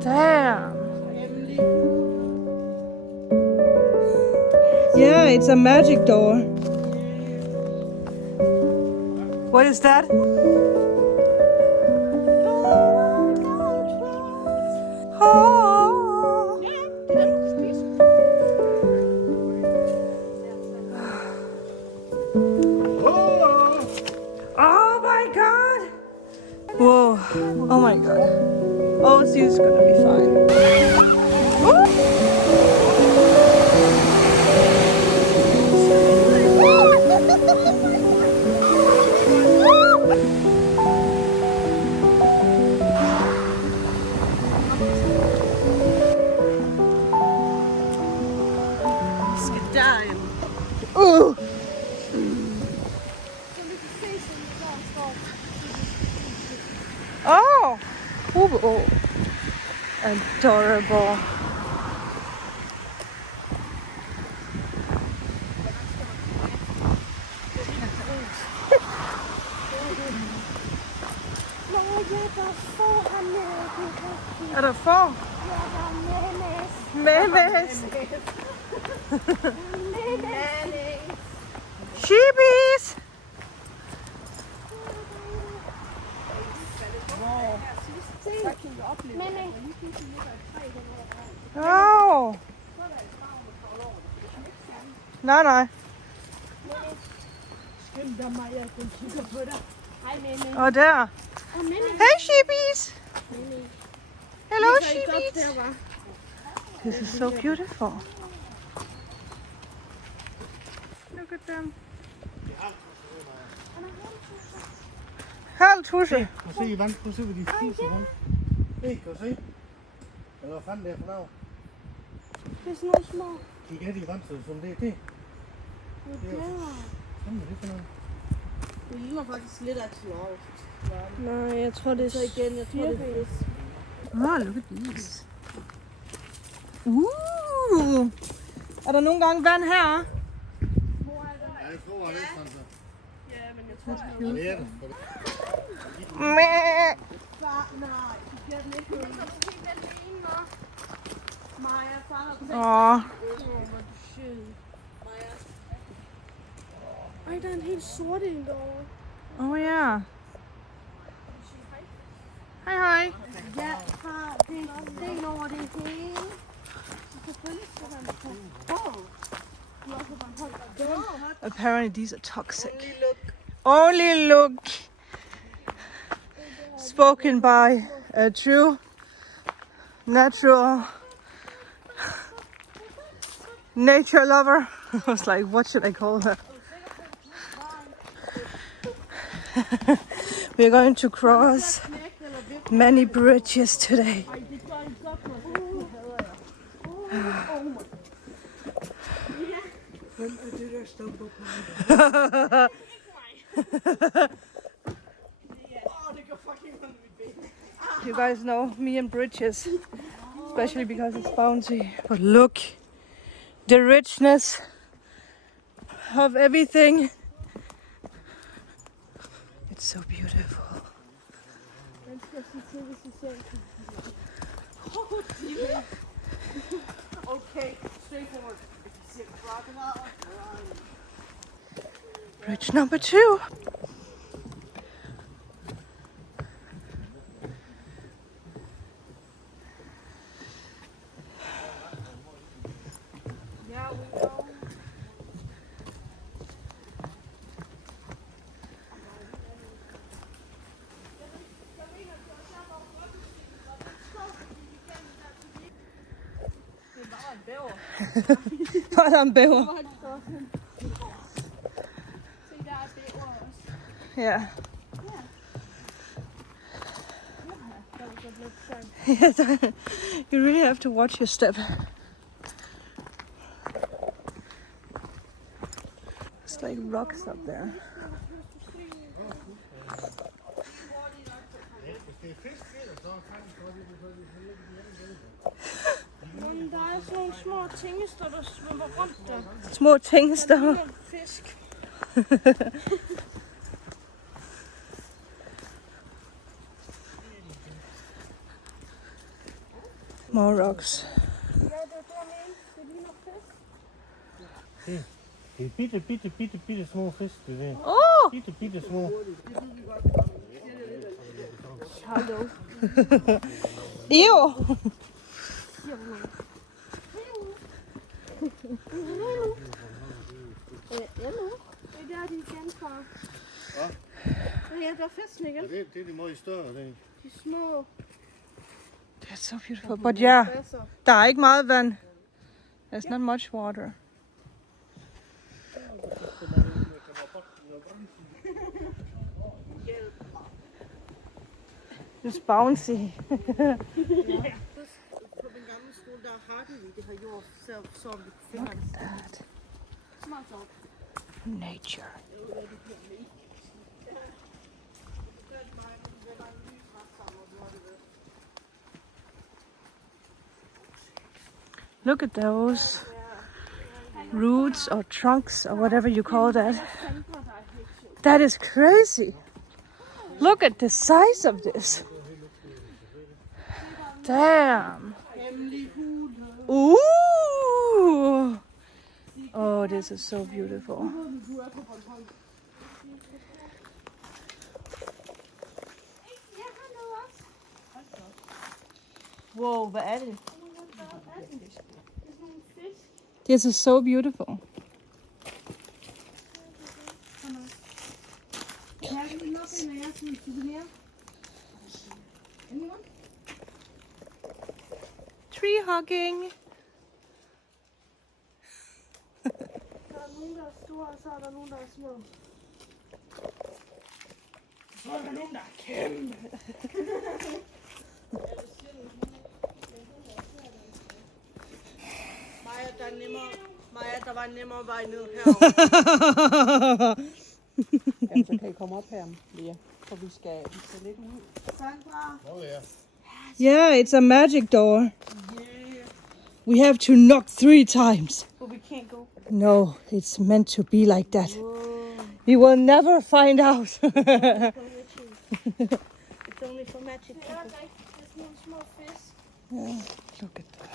Damn. Yeah, it's a magic door. What is that? Oh. Oh my god! Whoa! Oh my god! Oh, she's gonna be fine. Ooh. Oh! Oh! Adorable. Er der får? Memes. Sheepies! Åh! Nej, nej. Og der. Hey, sheepies! Hello, sheepies! This is so beautiful. Look at them. Halv tusse. Kan du se i vand? Prøv at se, hvad de fiser rundt. Hey, kan du se? Eller hvad fanden det er for noget? Det er sådan nogle små. Kig af de vand, som det er det. Hvad er det for noget? Det ligner faktisk lidt af slaget. Nej, jeg tror det er så igen. Jeg tror det er fisk. Oh, look at these. Er der nogle gange vand her? Ja, det tror jeg lidt, Sandra. Ja, men jeg tror det Ja, det er det. Mæh. nej, du bliver den ikke ud. Maja, far. Åh. Ej, der er en helt sort en derovre. Oh ja. Hej hej. Ja, far, det er sten over det hele. Selvfølgelig skal man på. Apparently these are toxic. Only look. Spoken by a true natural nature lover. I was like, what should I call her? We're going to cross many bridges today. You guys know me and bridges, especially because it's bouncy. But look, the richness of everything. It's so beautiful. Okay, straightforward. Bridge number 2. Så er der en bæver. Ja. You really have to watch your step. It's like rocks up there. Men der er sådan nogle små tingester, der svømmer rundt der. Små tingester. Der ligner en fisk. More rocks. Ja, det er det, jeg mener. Det ligner fisk. Det er bitte små fisk, det der. Oh! Bitte små. Hallo. Ew! Hallo. Det er der, de igen fra. Hvad? Ja, der er fisken igen. Ja, det er de meget større, det. De små. That's so beautiful. But yeah, der er ikke meget vand. There's not much water. It's bouncy. På den gamle skole, der har de har gjort, så vi finder det. Smart op. Nature. Look at those roots or trunks or whatever you call that. That is crazy. Look at the size of this. Damn. Ooh. Oh, this is so beautiful. Wow, hvad er det? This is so beautiful. Tree hugging. Der er nogen, der er store, og så er der nogen, der er små. Så er der nogen, der er kæmpe. Maja, der var en nemmere vej ned herovre. Jamen, så kan I komme op her, Lea. For vi skal lidt ud. Sandra. Oh, ja. Yeah, it's a magic door. Yeah. We have to knock 3 times. But we can't go. No, it's meant to be like that. We will never find out. It's only for magic people. There's no small fish. Yeah, look at that.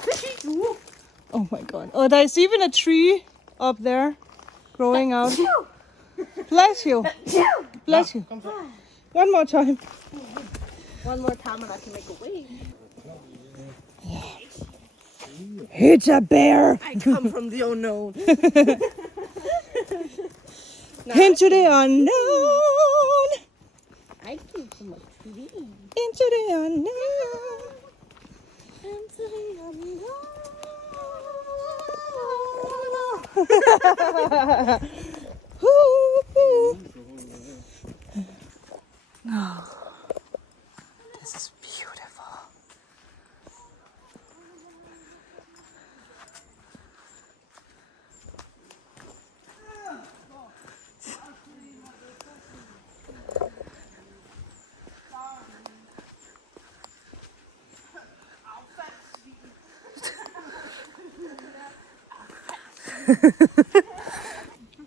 Oh my god. Oh, there's even a tree up there growing out. Bless you. Bless you. One more time. One more time and I can make a wave. It's a bear. I come from the unknown. Into the unknown. I came from a tree. Into the unknown. Into the unknown. Oh, this is beautiful.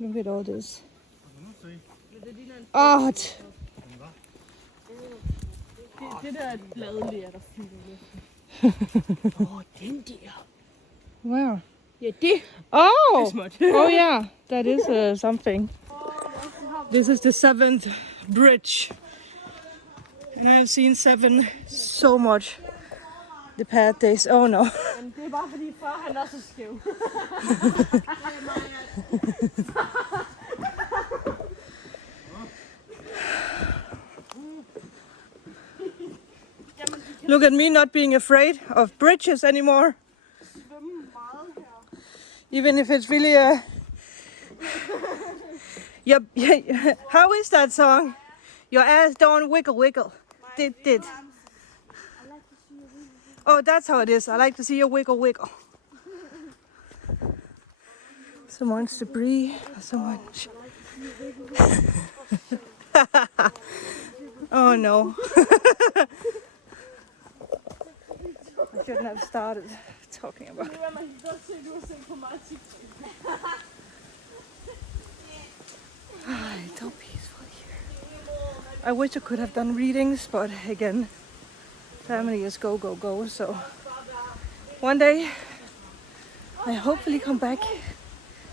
Look at all this. Art. Det der er et bladlæger, der fylder lidt. Den der. Where? Ja, det. Oh! småt. Oh yeah, that is something. This is the 7th bridge. And I have seen 7 so much the past days. Oh no. Men det er bare fordi far han er så skæv. Look at me not being afraid of bridges anymore. Even if it's really a... How is that song? Your ass don't wiggle wiggle. Did. Oh, that's how it is. I like to see you wiggle wiggle. Someone's debris. Someone... Oh no. I shouldn't have started talking about it. It's so peaceful here. I wish I could have done readings, but again, family is go, go, go, so One day, I hopefully come back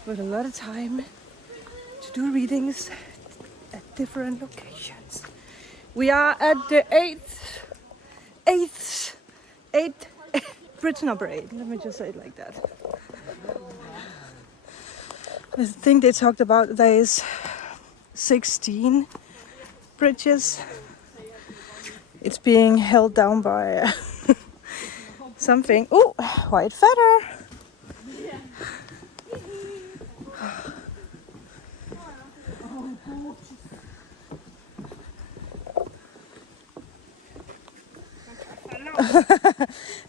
with a lot of time to do readings at different locations. We are at the eighth, bridge number 8. Let me just say it like that. I think they talked about there is 16 bridges. It's being held down by something. Oh, white feather.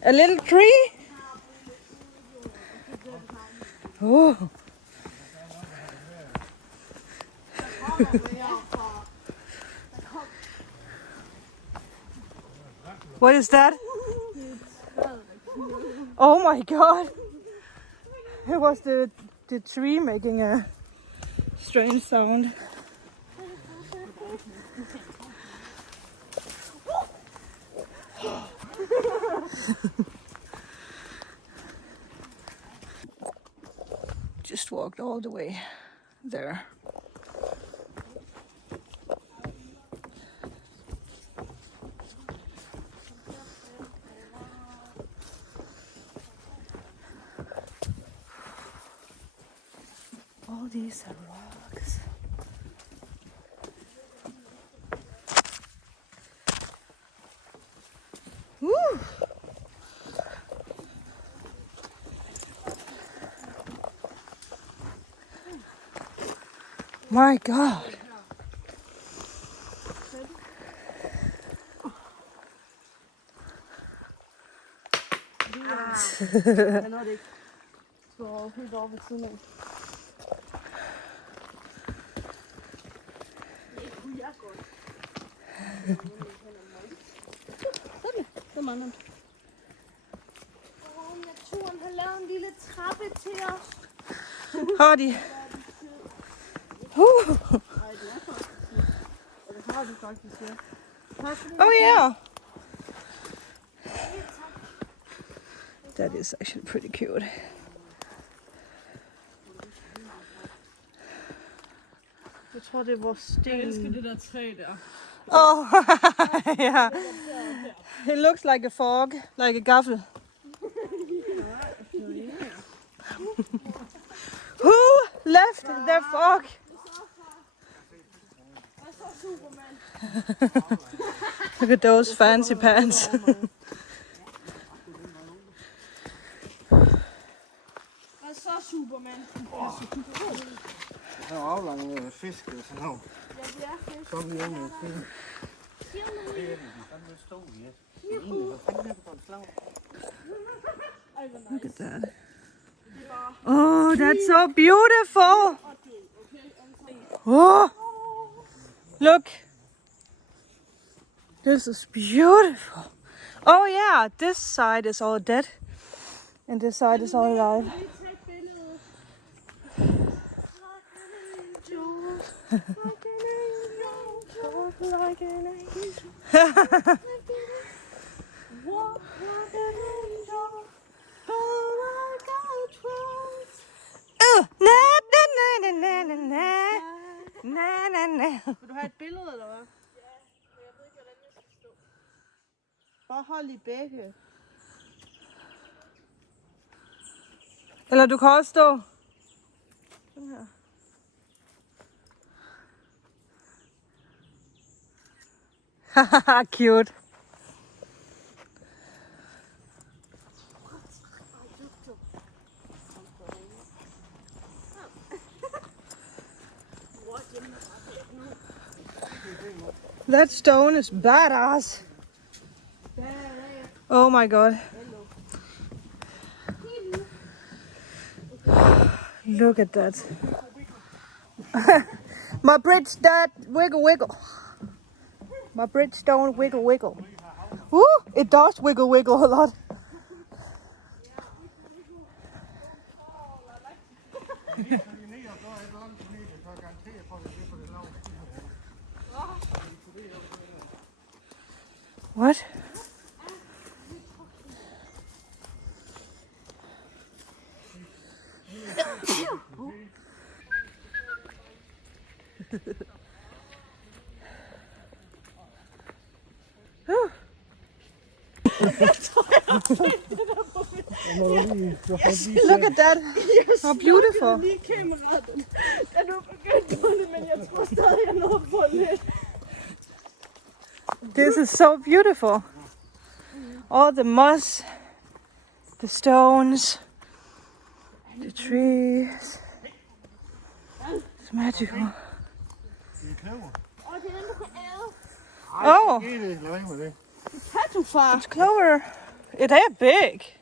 A little tree. Oh. What is that? Oh my god! It was the tree making a strange sound. Just walked all the way there. All these are rocks. Woo! My God. Jeg når det ikke. Så helt over ved siden af. Det kunne jeg godt. Sådan, så mangler den. Naturen har lavet en lille trappe til os. Har de? Nej, det er faktisk. Og det har de faktisk, ja. Oh yeah. That is actually pretty cute. Jeg tror, det er vores sten. Jeg elsker det der træ der. Oh, yeah. It looks like a fog, like a gaffel. Who left the fog? Look at those fancy pants. Hvad så, Superman? Der er aflange fisk eller sådan noget. Ja, det er fisk. Så er vi hjemme. Look at that. Oh, that's so beautiful. Oh, look. This is beautiful. Oh yeah, this side is all dead. And this side is all alive. Vil du have et billede, eller hvad? Ja, men jeg ved ikke, hvordan jeg skal stå. Bare hold i begge. Eller du kan også stå sådan her. Haha, cute. That stone is badass. Oh my god. Look at that. My bridge that wiggle wiggle. My bridge don't wiggle wiggle. Woo! It does wiggle wiggle a lot. What? Look at that. How beautiful. Lige kameraet. Den er begyndt på det, men jeg tror stadig, jeg nåede på lidt. This is so beautiful. All the moss, the stones, the trees. It's magical. Det er kløver. Det er den, du kan æde. Oh, Det er det. Lad være med det. Kan du, far? it's clover. It is big.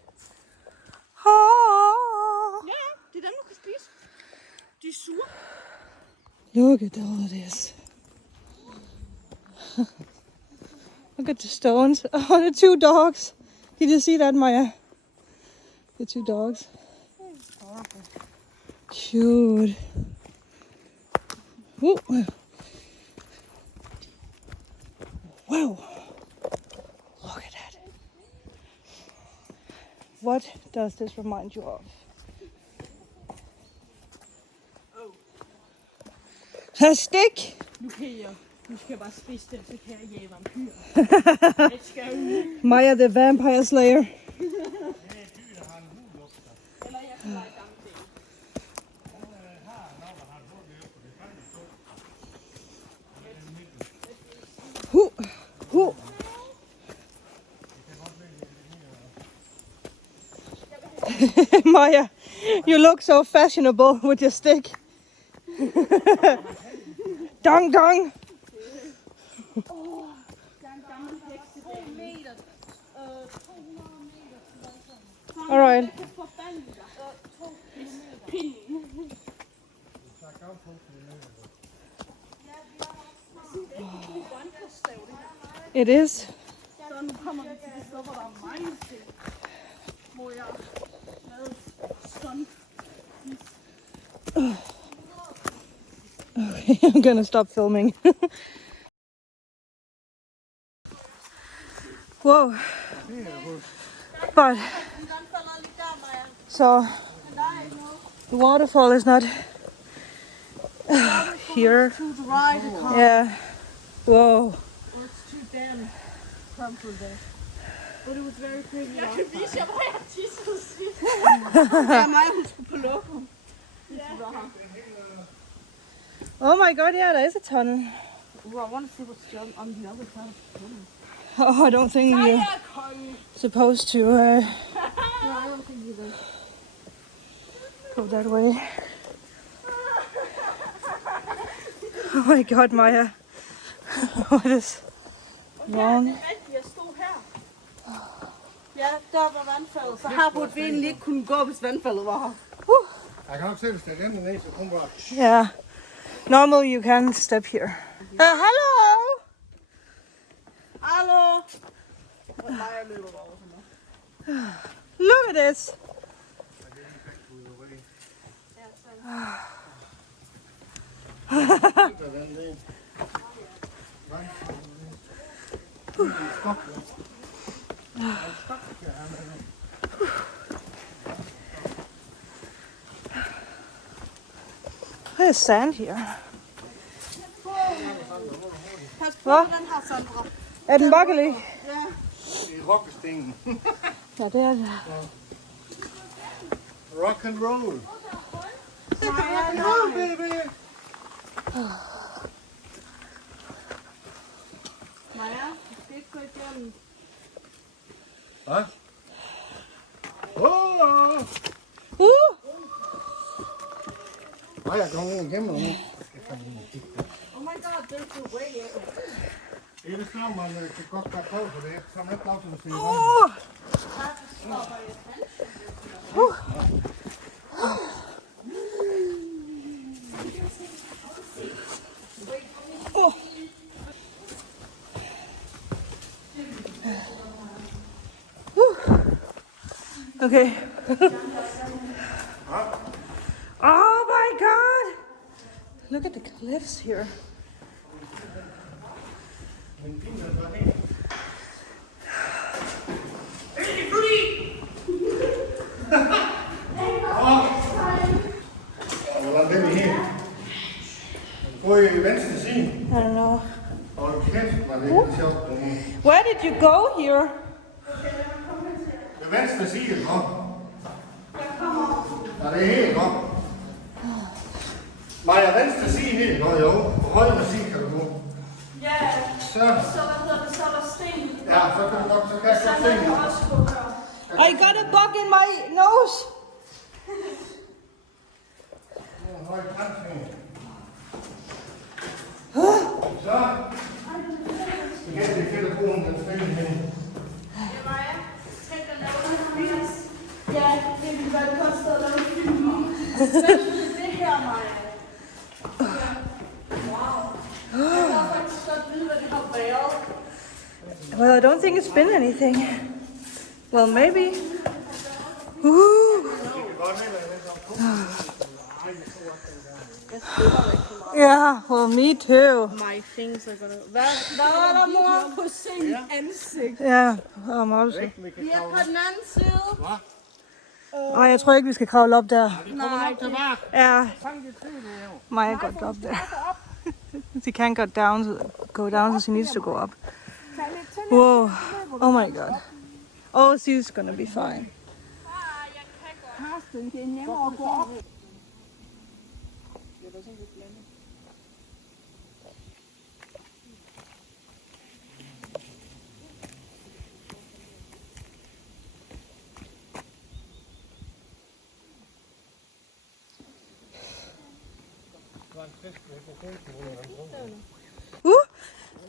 Oh. Ja, det er dem, du kan spise. De er sure. Look at all this. Look at the stones. Oh, the two dogs. Did you see that, Maya? The two dogs. Cute. Ooh. Wow. Look at that. What does this remind you of? A stick. Nu kan jeg. Nu skal jeg bare spise den, så kan jeg jage vampyrer. Let's go. Maya the Vampire Slayer. Eller jeg kan bare i gang til. Maya, you look so fashionable with your stick. Dong dong. Der er en gammel heksedame. 200 meter. All right. Jeg kan forbande dig. 2 kilometer. Pinden. It is. Så nu kommer vi til det sted, hvor der er mange ting. Hvor jeg lavede stunt. Okay, I'm gonna stop filming. Whoa. But so the waterfall is not here. To the right, it comes. Yeah. Whoa. Or it's too damn crumpled there. But it was very pretty. Jeg kan vise jer, hvor jeg tissede sidst. Ja, mig, hun skulle på lokum. Oh my god, yeah, there is a tunnel. Ooh, I want to see what's on the other side of the tunnel. Oh, I don't think you're supposed to No, I don't think you did. go that way. Oh my god, Maya. What is wrong? Det er rigtigt, jeg stod her. Ja, der var vandfaldet. Så her burde vi egentlig ikke kunne gå, hvis vandfaldet var her. Jeg kan nok se, hvis det render ned, så kommer bare... Yeah. Normal, you can step here. Hello! Hallo! Look at this. There's sand here. Pas på den her, Sandra. Er den bakkelig? Ja. Det er rockestenen. Ja, det er det. Rock and roll. Maja, Oh, baby. Maja, du skal ikke gå igennem. Hvad? Åh! Nej, jeg kommer ind igennem nu. Oh my god, there's a way in. Det er det samme, man kan godt gøre på for det. Så man ikke lov til at sige. Okay. Oh my god! Look at the cliffs here. Hvordan er det her? Gå i venstre. did you go here? Det venstre side, nå. Ja, det er helt godt. Maja, venstre side helt godt, jo. På højre side kan du gå. Ja, Så. så hvad hedder det, så er der sten. Ja, så kan du godt, så kan jeg godt Sandra se. kan også gå her. I got a bug in my nose. Høj kant her. Så. Så kan vi finde broen, den spiller hen. Maja, tænk at lave noget mere. Ja, det ville være et godt sted at lave en film om. Hvad synes det her, Maja? Wow. Jeg har faktisk godt vide, hvad det har været. Well, I don't think it's been anything. Well, maybe. Ooh. Yeah, well, me too. My things are gonna... Hvad er der, mor? På sin ansigt. Yeah, I'm also. Vi er på den anden side. Ej, jeg tror ikke, vi skal kravle op der. Nej, Ja, Maja got up there. She can't go down, so she needs to go up. Whoa, oh my god. Oh, she's gonna be fine. Karsten, det er nemmere at gå op.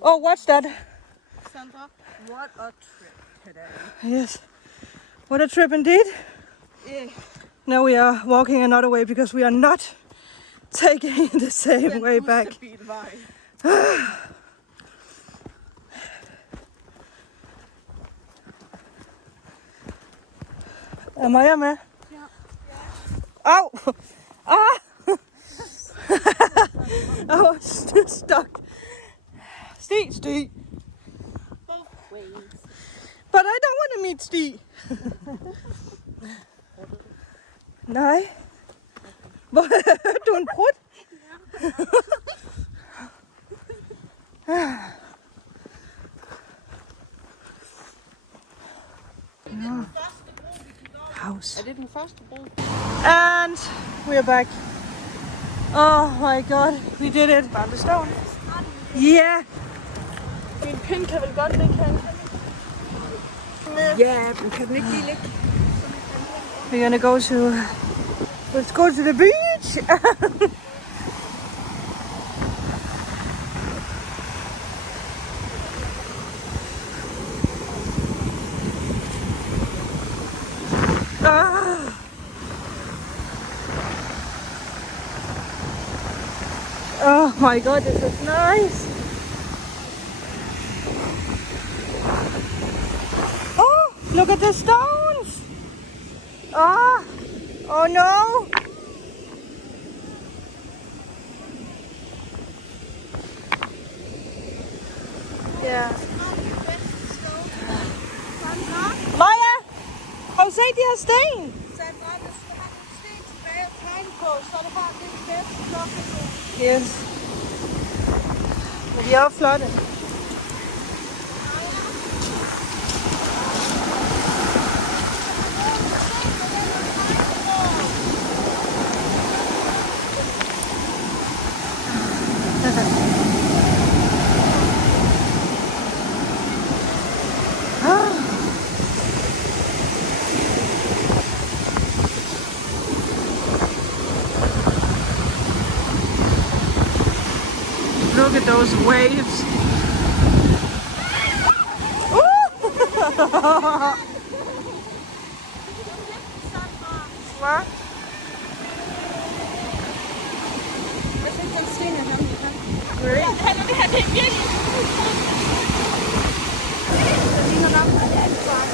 Oh, what's that? Sandra, what a trip today. Yes. What a trip indeed. Yeah. Now we are walking another way because we are not taking the same way back. Er Maja med? Ja. Au! Ah! Oh, stuck. Stig. Both ways. But I don't want to meet Stig. Nej. Hvor hørte du en brud? House. Er det den første bro? And we're back. Oh my god, we did it. Found the stone. Yeah. Min pind kan vel godt ligge her. Ja, men kan den ikke lige ligge? We're gonna go to. Let's go to the beach. Ah. Oh my god, this is nice. Oh, look at the stones. Ah, oh no. Yeah. Maja, har du set de her sten? Sandra, hvis du har nogle sten tilbage at tegne på, så er det bare det bedste klokke. Yes. Men de er jo flotte. Look at those waves. What? Jeg synes, den sten er vanvittig. Really? Det her, det er virkelig. Det ligner nok, at det er det bare.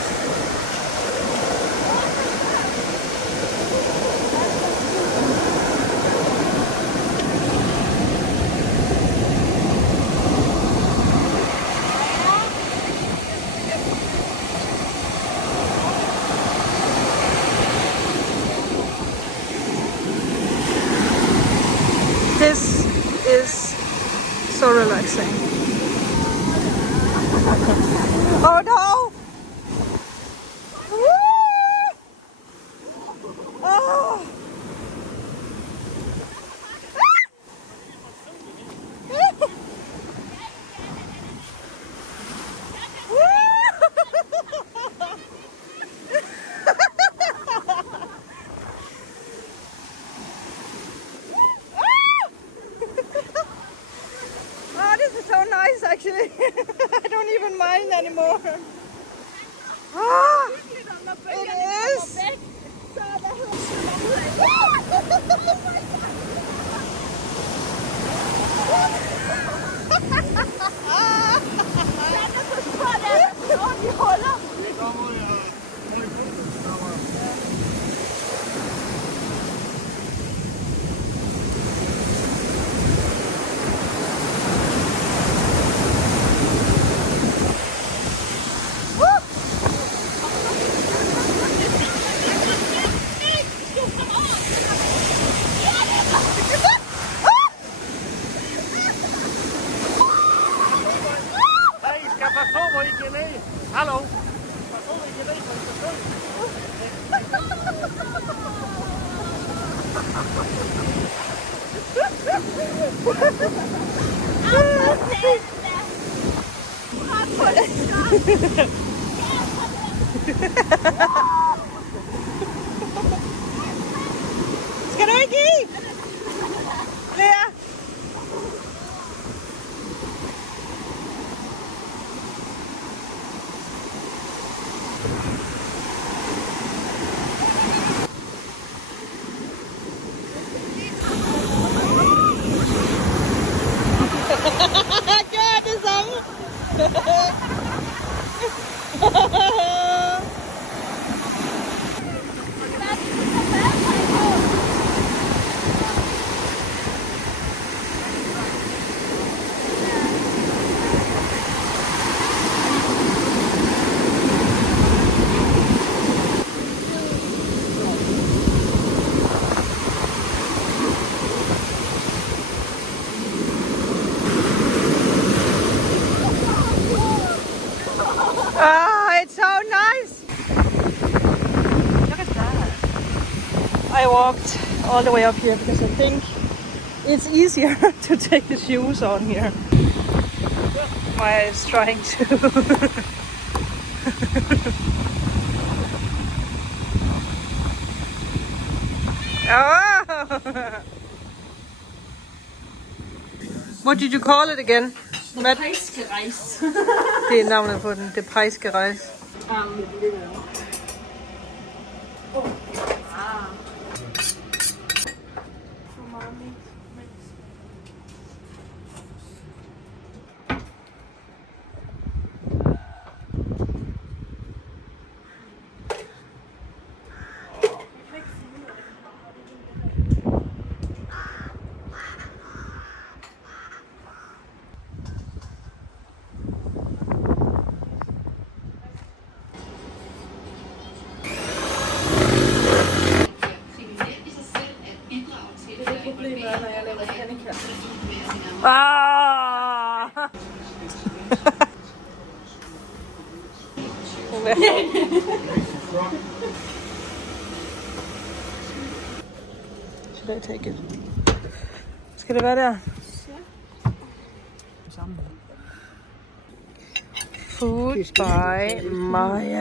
This is so relaxing. Skal du ikke i? Lea? Gør det samme. Oh, it's so nice. Look at that. I walked all the way up here because I think it's easier to take the shoes on here. Maya is trying to. Oh! What did you call it again? Det pejske rejs. Det er navnet på den. Det pejske rejs. Ah! Should I take it? Skal det være der? Food by Maya.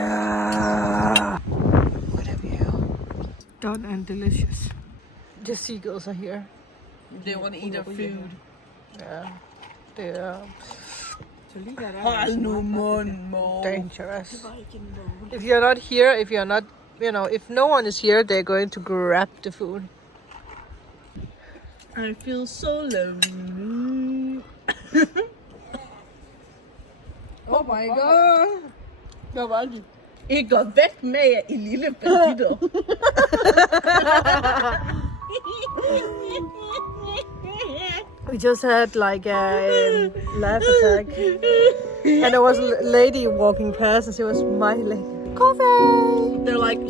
What a view. Done and delicious. The seagulls are here. They want to eat our food. Yeah, they are Hold nu munden, mor. dangerous. If you're not here, if you're not, if no one is here, they're going to grab the food. I feel so lonely. Oh my god! Hvad var det? I går væk med jer, I lille banditter. We just had like a laugh attack, and there was a lady walking past, and she was smiling. Coffee. They're like